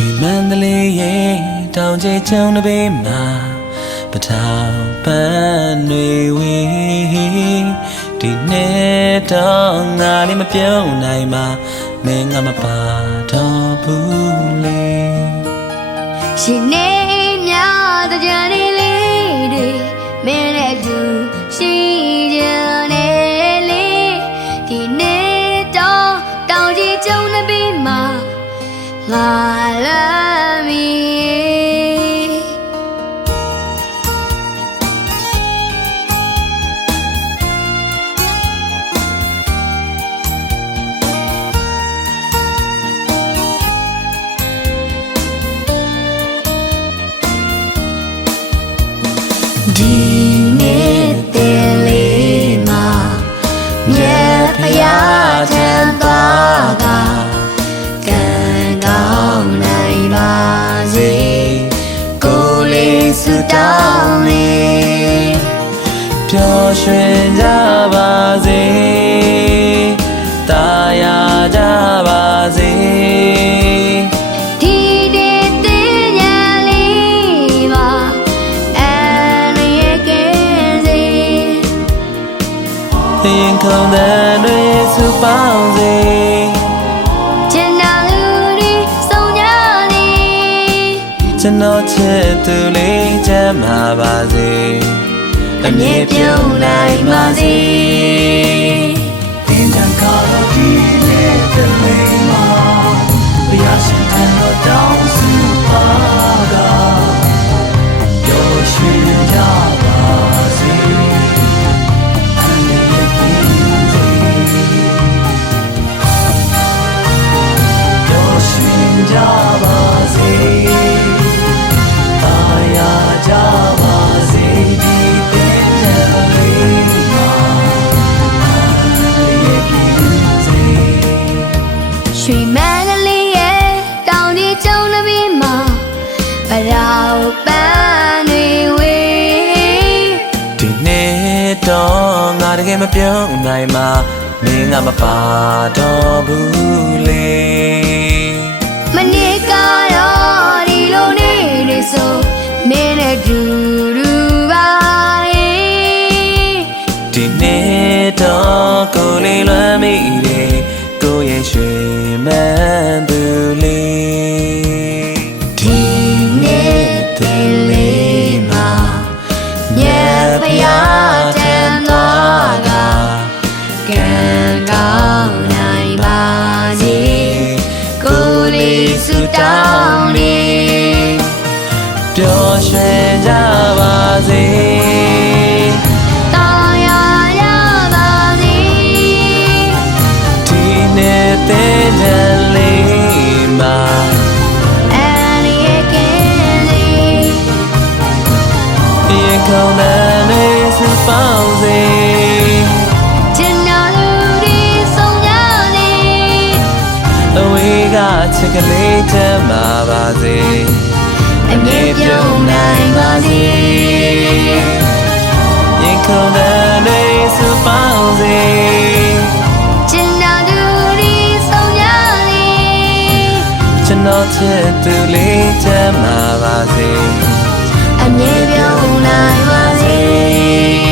ရွှေမန္တလေးရဲ့တောင်ကျချုံတစ်ပေမှာပထောင်ပန်းတွေဝေးဒီနေ့တော့ငါလေးမပြုံးနိုင်မှာမင်းငါမပါတော့ဘူးလေရှင်နေမြတကြနေလေးတွေမင်းနဲ့တူရှိကြနေလေဒီနေ့တော့တောင်ကြီးကျုံနှစ်ပေမှာငါလာမီဒီနေ့တဲ့လေးမှာမြတ်ဖယားထံသွားကကံကောင်းနိုင်ပါစေကိုလေးဆုတောင်းလေးပျော်ရွှင်ကြပါစေတာယာကြပါစေရင်ခုန်တဲ့တွေစုပေါင်းစေကျန်တော်လူတွေစုံကြနေကျွန်တော်ချစ်သူလေးချမ်းသာပါစေအမြဲပြုံးနိုင်ပါစေတင်ကြံကားတော့ဒီနေ့တလေးမှာဘုရားရှင်ထံတော်တောင်းစုပါကပျော်ရွှင်ကြပါစေကြပါစေတာယာကြပါစေဒီတဲ့လေးမှာရဲ့ပြည့်စေရွှေမန္တလေးရဲ့တောင်ကြီးကျုံတစ်ပေမှာပရောက်ပန်းတွေဝေးဒီနေ့တော့ငါတကယ်မပြုံးနိုင်မှာမင်းငါမပါတော့ဘူးလေမနေ့ကတော့ဒီလိုနေ့တွေဆိုမင်းနဲ့တူတူပါဒီနေ့တော့ကိုလေးလွမ်းမိတယ်ကိုရဲ့ရွှေမန်းသူလေးဒီနေ့တဲ့လေးမှာမြတ်ဖယားထံသွားကကံကောင်းနိုင်ပါစေကိုလေးဆုတောင်းလေးပျော်ရွှင်ကြပါစေတာယာရပါစေဒီနေ့တဲ့လေးမှာအန်ရဲ့ကင်းလေးရင်ခုန်တဲ့နေစုပေါင်းစေအဝေးကချစ်ကလေးတမ်းပါပါစေအမြဲပြုံးနိုင်ပါစေရင်ခုန်တဲ့နေစုပေါင်းစေကျန်တော်သူတွေဆုံးကြလေကျွန်တော်ချစ်သူလေးတမ်းပါပါစေအမြဲပြုံးနိုင်ပါစေ